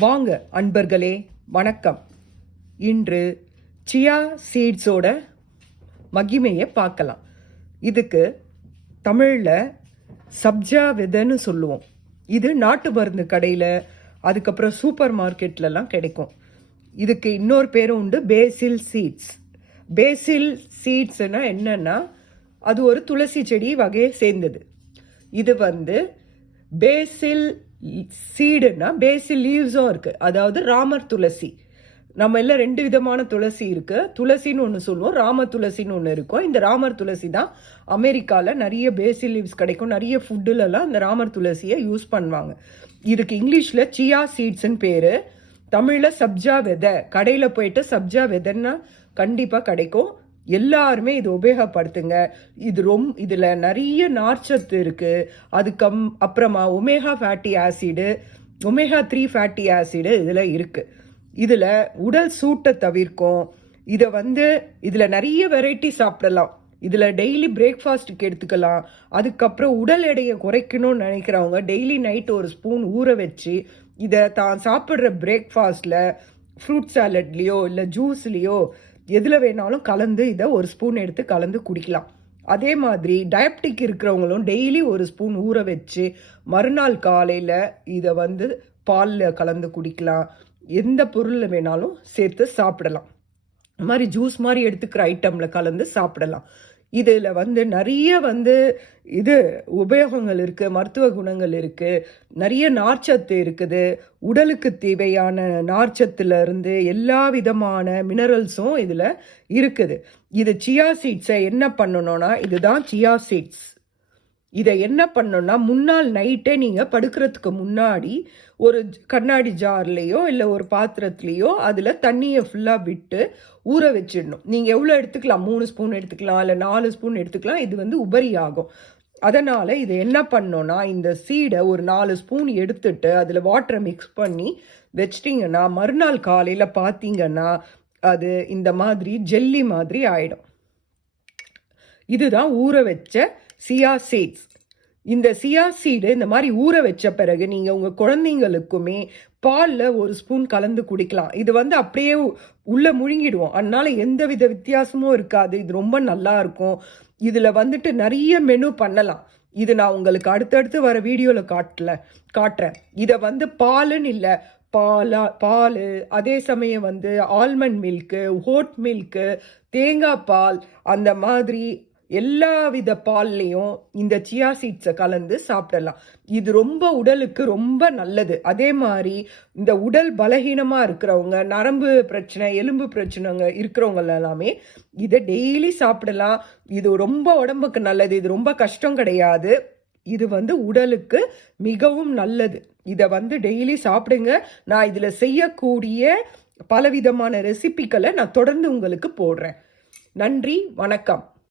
வாங்க அன்பர்களே, வணக்கம். இன்று சியா சீட்ஸோட மகிமையை பார்க்கலாம். இதுக்கு தமிழில் சப்ஜா விதைன்னு சொல்லுவோம். இது நாட்டு மருந்து கடையில், அதுக்கப்புறம் சூப்பர் மார்க்கெட்லலாம் கிடைக்கும். இதுக்கு இன்னொரு பேரும் உண்டு, பேசில் சீட்ஸ். பேசில் சீட்ஸ்னா என்னன்னா, அது ஒரு துளசி செடி வகையை சேர்ந்தது. இது பேசில் சீடுன்னா பேசில் லீவ்ஸும் இருக்குது. அதாவது ராமர் துளசி. நம்ம எல்லாம் 2 விதமான துளசி இருக்குது. துளசின்னு ஒன்று சொல்லுவோம், ராம துளசின்னு ஒன்று இருக்கும். இந்த ராமர் துளசி தான் அமெரிக்காவில் நிறைய பேசில் லீவ்ஸ் கிடைக்கும். நிறைய ஃபுட்டுலலாம் இந்த ராமர் துளசியை யூஸ் பண்ணுவாங்க. இதுக்கு இங்கிலீஷில் சியா சீட்ஸ்ன்னு பேர். தமிழில் சப்ஜா விதை. கடையில் போயிட்டு சப்ஜா விதைன்னா கண்டிப்பாக கிடைக்கும். எல்லாருமே இது உபயோகப்படுத்துங்க. இதில் நிறைய நார்ச்சத்து இருக்குது. அப்புறமா omega fatty acid, omega 3 fatty acid இதில் இருக்குது. இதில் உடல் சூட்டை தவிர்க்கும். இதில் நிறைய வெரைட்டி சாப்பிடலாம். இதில் டெய்லி பிரேக்ஃபாஸ்ட்டுக்கு எடுத்துக்கலாம். அதுக்கப்புறம் உடல் எடையை குறைக்கணும்னு நினைக்கிறவங்க டெய்லி நைட் ஒரு ஸ்பூன் ஊற வச்சு இதை தான் சாப்பிட்ற பிரேக்ஃபாஸ்டில் ஃப்ரூட் சாலட்லேயோ இல்லை ஜூஸ்லேயோ எதில் வேணாலும் கலந்து இதை ஒரு ஸ்பூன் எடுத்து கலந்து குடிக்கலாம். அதே மாதிரி டயபெட்டிக் இருக்கிறவங்களும் டெய்லி ஒரு ஸ்பூன் ஊற வச்சு மறுநாள் காலையில் இதை பாலில் கலந்து குடிக்கலாம். எந்த பொருளில் வேணாலும் சேர்த்து சாப்பிடலாம். இந்த மாதிரி ஜூஸ் மாதிரி எடுத்துக்கிற ஐட்டமில் கலந்து சாப்பிடலாம். இதில் நிறைய இது உபயோகங்கள் இருக்குது, மருத்துவ குணங்கள் இருக்குது, நிறைய நார்ச்சத்து இருக்குது. உடலுக்கு தேவையான நார்ச்சத்துலேருந்து எல்லா விதமான மினரல்ஸும் இதில் இருக்குது. இது சியா சீட்ஸை என்ன பண்ணணும்னா, இதுதான் சியா சீட்ஸ். இதை என்ன பண்ணணும்னா, முன்னாள் நைட்டே நீங்கள் படுக்கிறதுக்கு முன்னாடி ஒரு கண்ணாடி ஜார்லேயோ இல்லை ஒரு பாத்திரத்துலேயோ அதில் தண்ணியை ஃபுல்லாக விட்டு ஊற வச்சிடணும். நீங்கள் எவ்வளோ எடுத்துக்கலாம், 3 ஸ்பூன் எடுத்துக்கலாம், இல்லை 4 ஸ்பூன் எடுத்துக்கலாம். இது உபரி ஆகும். அதனால் இதை என்ன பண்ணோன்னா, இந்த சீடை ஒரு 4 ஸ்பூன் எடுத்துட்டு அதில் வாட்டரை மிக்ஸ் பண்ணி வச்சிட்டிங்கன்னா மறுநாள் காலையில் பார்த்தீங்கன்னா அது இந்த மாதிரி ஜெல்லி மாதிரி ஆகிடும். இதுதான் ஊற வச்ச சியா சீட்ஸ். இந்த சியா சீடு இந்த மாதிரி ஊற வச்ச பிறகு நீங்கள் உங்கள் குழந்தைங்களுக்குமே பாலில் ஒரு ஸ்பூன் கலந்து குடிக்கலாம். இது அப்படியே உள்ளே முழுங்கிடுவோம். அதனால எந்த வித வித்தியாசமும் இருக்காது. இது ரொம்ப நல்லா இருக்கும். இதில் நிறைய மெனு பண்ணலாம். இது நான் உங்களுக்கு அடுத்தடுத்து வர வீடியோவில் காட்டுறேன். இதை பாலுன்னு இல்லை, பால், அதே சமயம் ஆல்மண்ட் மில்க்கு, ஹோட் மில்க்கு, தேங்காய் பால், அந்த மாதிரி எல்லா வித பால்லையும் இந்த சியா சீட்ஸை கலந்து சாப்பிடலாம். இது ரொம்ப உடலுக்கு ரொம்ப நல்லது. அதே மாதிரி இந்த உடல் பலகீனமாக இருக்கிறவங்க, நரம்பு பிரச்சனை, எலும்பு பிரச்சனைங்க இருக்கிறவங்க எல்லாமே இதை டெய்லி சாப்பிடலாம். இது ரொம்ப உடம்புக்கு நல்லது. இது ரொம்ப கஷ்டம் கிடையாது. இது உடலுக்கு மிகவும் நல்லது. இதை டெய்லி சாப்பிடுங்க. நான் இதில் செய்யக்கூடிய பலவிதமான ரெசிபிகளை நான் தொடர்ந்து உங்களுக்கு போடுறேன். நன்றி, வணக்கம்.